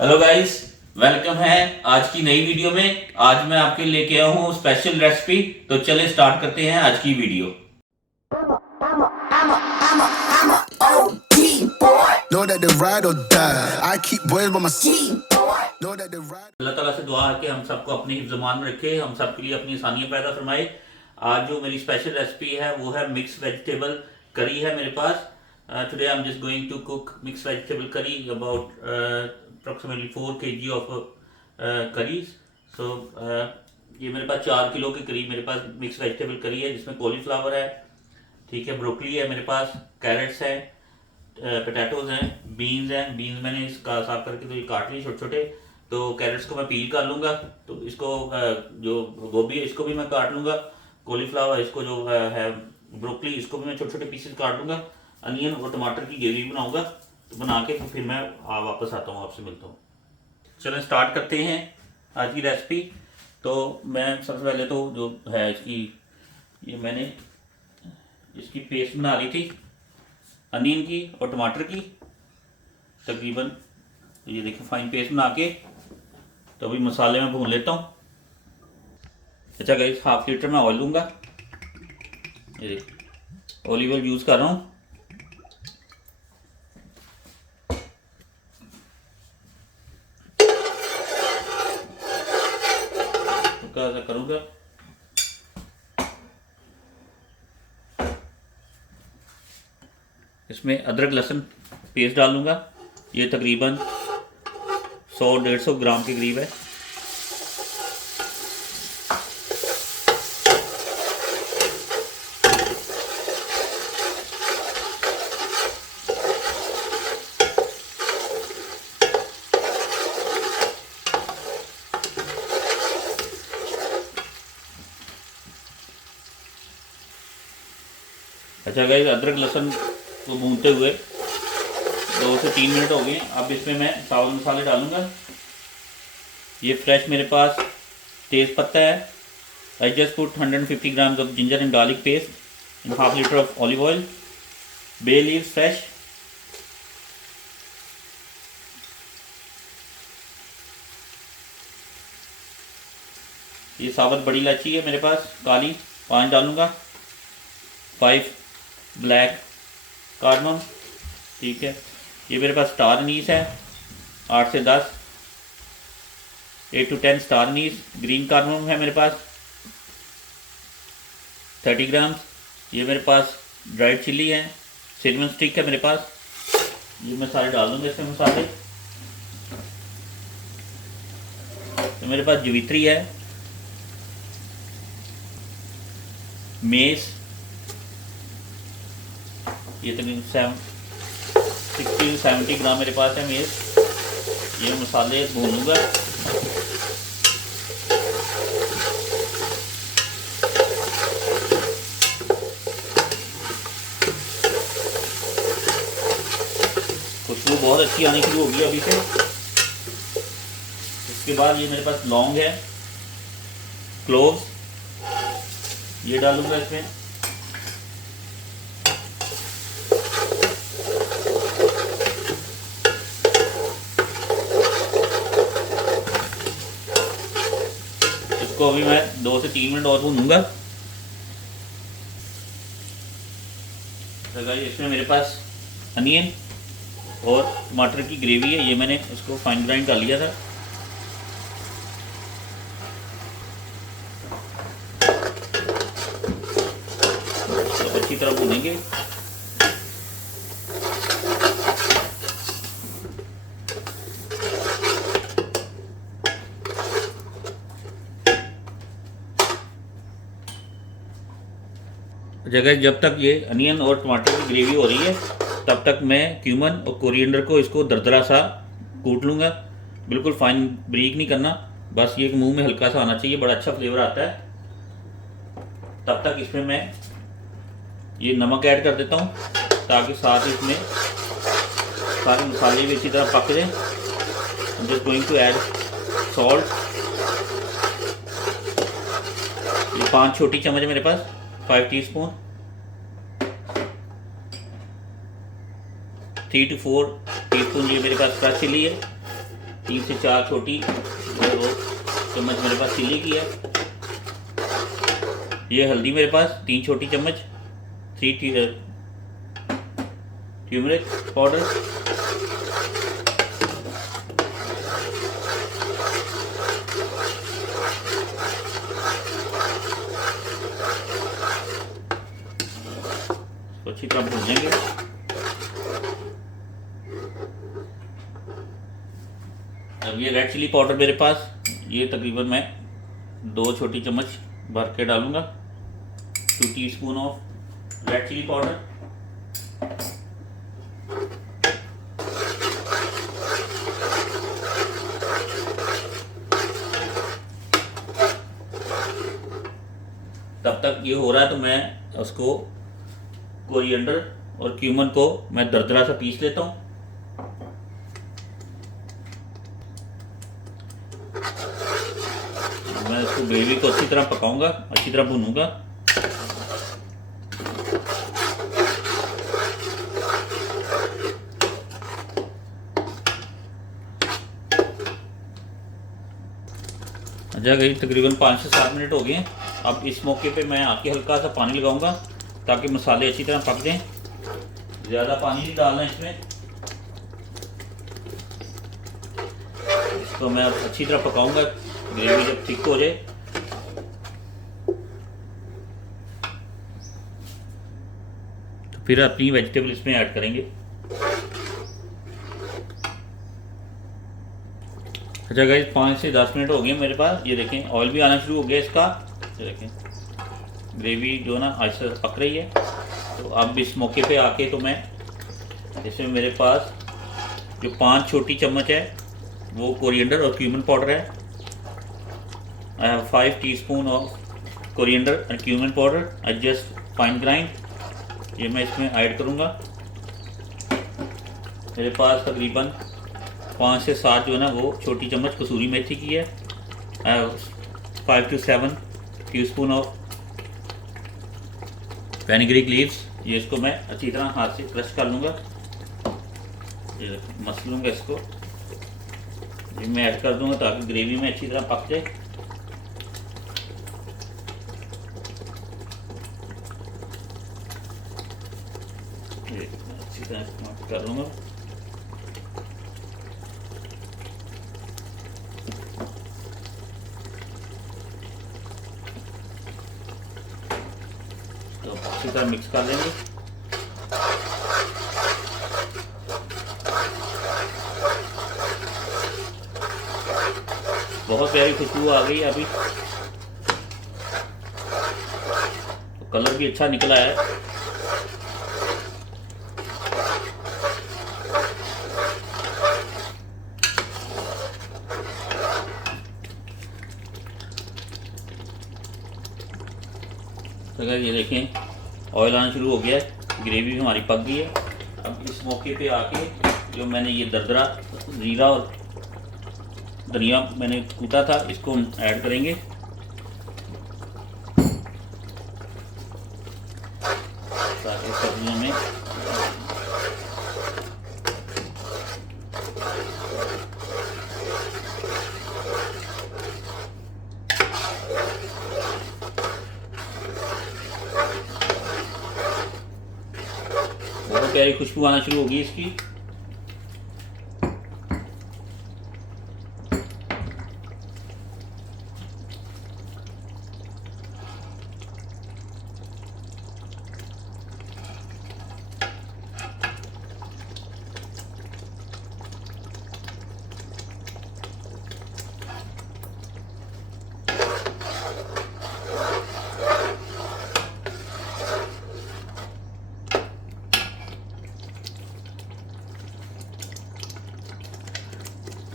Hello guys, welcome है आज की नई वीडियो में। आज मैं आपके लेके आया हूँ स्पेशल रेसिपी। तो चले स्टार्ट करते हैं आज की video. Know that they ride or die. I keep boys by my side. Know that they ride. अल्लाह ताला से दुआ है कि हम सबको अपने हिफ्ज़-ए-मान में रखे, हम सब के लिए अपनी आसानियाँ पैदा फरमाए। आज जो मेरी स्पेशल रेसिपी है वो है मिक्स वेजिटेबल करी है मेरे पास। Today I am just going to cook mix vegetable curry about approximately 4 kg of curries. So ये मेरे पास 4 किलो के करीब मेरे पास मिक्स वेजिटेबल करी है, जिसमें कॉलीफ्लावर है, ठीक है, ब्रोकली है मेरे पास, कैरेट्स हैं, पोटैटोज़ हैं, बीन्स हैं। बीन्स मैंने इसका साफ करके तो ये काट ली छोटे छोटे। तो कैरेट्स को मैं पील कर लूँगा। तो इसको जो गोभी है इसको भी मैं काट लूँगा। कॉलीफ्लावर इसको जो है ब्रोकली इसको भी मैं छोटे छोटे पीसेस काट लूँगा। अनियन और टमाटर की ग्रेवी बनाऊँगा। तो बना के तो फिर मैं वापस आता हूँ, आपसे मिलता हूँ। चलो स्टार्ट करते हैं आज की रेसिपी। तो मैं सबसे पहले तो जो है इसकी ये मैंने इसकी पेस्ट बना ली थी अनियन की और टमाटर की तकरीबन। ये देखिए फाइन पेस्ट बना के तो अभी मसाले में भून लेता हूँ। अच्छा गाइस, ½ लीटर मैं ऑयल लूँगा। ये देखिए ऑलिव ऑयल यूज़ कर रहा हूँ। तो क्या करूँगा, इसमें अदरक लहसुन पेस्ट डालूँगा। ये तकरीबन 100-150 ग्राम के करीब है। अच्छा गाइस, अदरक लहसुन को भूनते हुए 2 से 3 मिनट हो गए। अब इसमें मैं चावल मसाले डालूँगा। ये फ्रेश मेरे पास तेज़ पत्ता है। I just put 150 grams of ginger and garlic paste in ½ litre of olive oil. Bay leaves fresh, ये साबुत बड़ी इलायची है मेरे पास काली, 5 डालूँगा। 5 ब्लैक कार्डमम, ठीक है। ये मेरे पास स्टार अनीस है 8 से 10, 8 to 10 star anise. Green cardamom है मेरे पास 30 ग्राम्स। ये मेरे पास ड्राइड चिल्ली है, सिनेमन स्टिक है मेरे पास। ये मैं सारे डाल दूँगा इसमें मसाले। तो मेरे पास जवित्री है, मेस, ये तकरीबन 60 से 70 ग्राम मेरे पास है मेस। ये मसाले भूनूंगा। खुशबू बहुत अच्छी आनी शुरू होगी अभी से। इसके बाद ये मेरे पास लौंग है, क्लोव्स, ये डालूंगा इसमें। इसको अभी मैं 2 से 3 मिनट और भूनूंगा। तो गाइस, इसमें मेरे पास अनियन और टमाटर की ग्रेवी है। ये मैंने इसको फाइन ग्राइंड कर लिया था। तो अच्छी तरह भूनेंगे। जगह जब तक ये अनियन और टमाटर की ग्रेवी हो रही है तब तक मैं क्यूमन और कोरिएंडर को इसको दरदरा सा कूट लूँगा। बिल्कुल फाइन ब्रीक नहीं करना, बस ये मुंह में हल्का सा आना चाहिए, बड़ा अच्छा फ्लेवर आता है। तब तक इसमें मैं ये नमक ऐड कर देता हूँ ताकि साथ इसमें सारे मसाले भी अच्छी तरह पक जाएं। Just going to add salt. ये 5 छोटी चम्मच है मेरे पास, 5 टीस्पून। 3 to 4 टीस्पून ये मेरे पास फ्रेश चिली है। 3 से 4 छोटी वो चम्मच मेरे पास चिल्ली की है। ये हल्दी मेरे पास 3 छोटी चम्मच, 3 ट्यूमरिक पाउडर, अच्छी तरह भूनेंगे। अब ये रेड चिली पाउडर मेरे पास, ये तकरीबन मैं 2 छोटी चम्मच भर के डालूंगा। 2 teaspoon of red chilli powder. तब तक ये हो रहा है तो मैं उसको कोरिएंडर और क्यूमन को मैं दरदरा सा पीस लेता हूँ। मैं इसको ग्रेवी को अच्छी तरह पकाऊंगा, अच्छी तरह भूनूंगा। अच्छा गई, तकरीबन 5 से 7 मिनट हो गए हैं। अब इस मौके पे मैं आके हल्का सा पानी लगाऊंगा ताकि मसाले अच्छी तरह पक जाएं। ज़्यादा पानी नहीं डालना इसमें। इसको मैं अब अच्छी तरह पकाऊंगा, ग्रेवी जब थिक हो जाए। तो फिर अपनी वेजिटेबल इसमें ऐड करेंगे। अच्छा गाइस, 5 से 10 मिनट हो गए मेरे पास। ये देखें ऑयल भी आना शुरू हो गया इसका। ये देखें ग्रेवी जो ना आहिस्ता पक रही है। तो अब इस मौके पे आके तो मैं इसमें मेरे पास जो 5 छोटी चम्मच है वो कोरिएंडर और क्यूमन पाउडर है। I have 5 teaspoon of coriander and cumin powder, I just fine grind. ये मैं इसमें ऐड करूँगा। मेरे पास तकरीबन 5 से 7 जो है ना वो छोटी चम्मच कसूरी मेथी की है। 5 to 7 teaspoon of fenugreek leaves. ये इसको मैं अच्छी तरह हाथ से क्रश कर लूँगा, ये मस लूँगा इसको। ये मैं ऐड कर दूँगा ताकि ग्रेवी में अच्छी तरह पक जाए। ये अच्छी तरह कर लूँगा। तो अच्छी तरह मिक्स कर लेंगे। बहुत प्यारी खुशबू आ गई अभी, तो कलर भी अच्छा निकला है। तो अगर ये देखें ऑयल आना शुरू हो गया है, ग्रेवी भी हमारी पक गई है। अब इस मौके पे आके जो मैंने ये दरदरा जीरा और धनिया मैंने कूटा था इसको हम ऐड करेंगे। ताकि सब्जियों में बहुत प्यारी खुशबू आना शुरू होगी इसकी।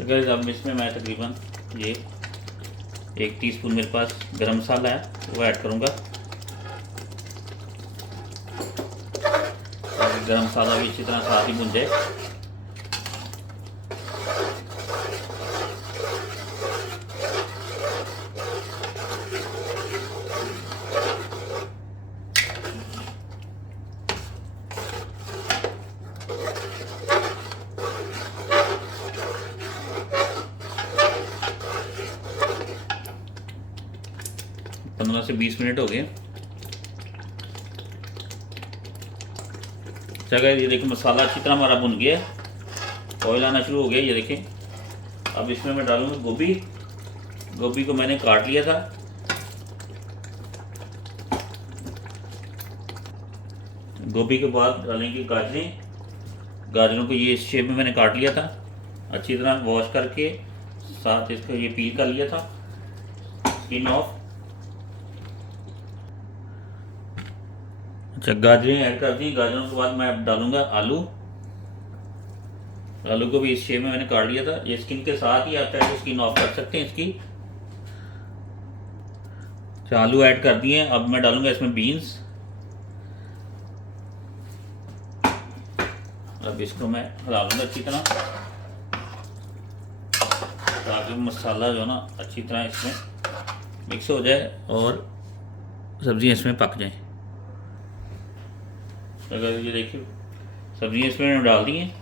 अगर अब इसमें मैं तकरीबन ये 1 टीस्पून मेरे पास गरम मसाला है वो ऐड करूँगा, ताकि गरम मसाला भी अच्छी तरह साथ ही भुन जाए। 15 से 20 मिनट हो गए। अच्छा ये देखिए मसाला अच्छी तरह हमारा भुन गया है, ऑयल आना शुरू हो गया, ये देखें। अब इसमें मैं डालूंगा गोभी। गोभी को मैंने काट लिया था। गोभी के बाद डालेंगे गाजरें। गाजरों को ये इस शेप में मैंने काट लिया था, अच्छी तरह वॉश करके, साथ इसको ये पील कर लिया था, स्किन ऑफ। अच्छा गाजरें ऐड कर दी। गाजरों के बाद मैं अब डालूंगा आलू। आलू को भी इस शेप में मैंने काट लिया था, ये स्किन के साथ ही आता है, तो स्किन ऑफ कर सकते हैं इसकी। अच्छा आलू ऐड कर दिए। अब मैं डालूंगा इसमें बीन्स। अब इसको मैं हिला लूँगा अच्छी तरह, ताकि मसाला जो है ना अच्छी तरह इसमें मिक्स हो जाए और सब्जियां इसमें पक जाएं। अगर ये देखिए सब्जियां इसमें मैंने डाल दी हैं,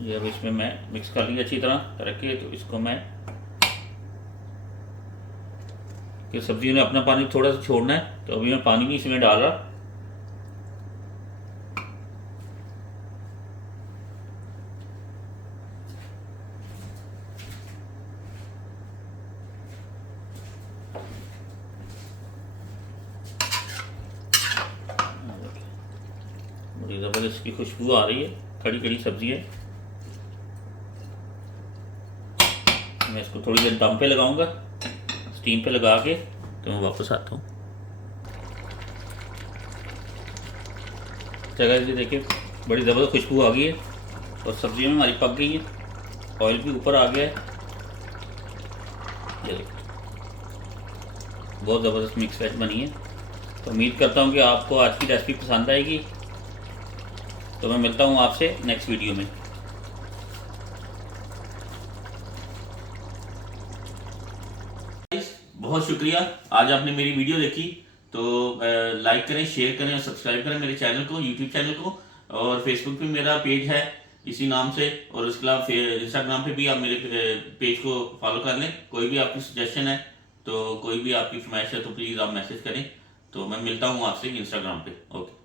ये अब इसमें मैं मिक्स कर लिया अच्छी तरह रखे। तो इसको मैं, कि सब्जियों ने अपना पानी थोड़ा सा छोड़ना है, तो अभी मैं पानी नहीं इसमें डाल रहा। बड़ी ज़बरदस्त की खुशबू आ रही है, खड़ी खड़ी सब्जी है। मैं इसको थोड़ी देर दम पे लगाऊंगा, स्टीम पे लगा के, तो मैं वापस आता हूँ। जगह से देखिए बड़ी ज़बरदस्त खुशबू आ गई है और सब्जियाँ में हमारी पक गई है, ऑयल भी ऊपर आ गया है। ये देखिए बहुत ज़बरदस्त मिक्स वेज बनी है। तो उम्मीद करता हूँ कि आपको आज की रेसिपी पसंद आएगी। तो मैं मिलता हूँ आपसे नेक्स्ट वीडियो में। बहुत शुक्रिया, आज आपने मेरी वीडियो देखी। तो लाइक करें, शेयर करें और सब्सक्राइब करें मेरे चैनल को, यूट्यूब चैनल को। और फेसबुक पे मेरा पेज है इसी नाम से, और उसके अलावा इंस्टाग्राम पे भी आप मेरे पेज को फॉलो कर लें। कोई भी आपकी सजेशन है, तो कोई भी आपकी फरमाइश है, तो प्लीज़ आप मैसेज करें। तो मैं मिलता हूँ आपसे इंस्टाग्राम पे। ओके।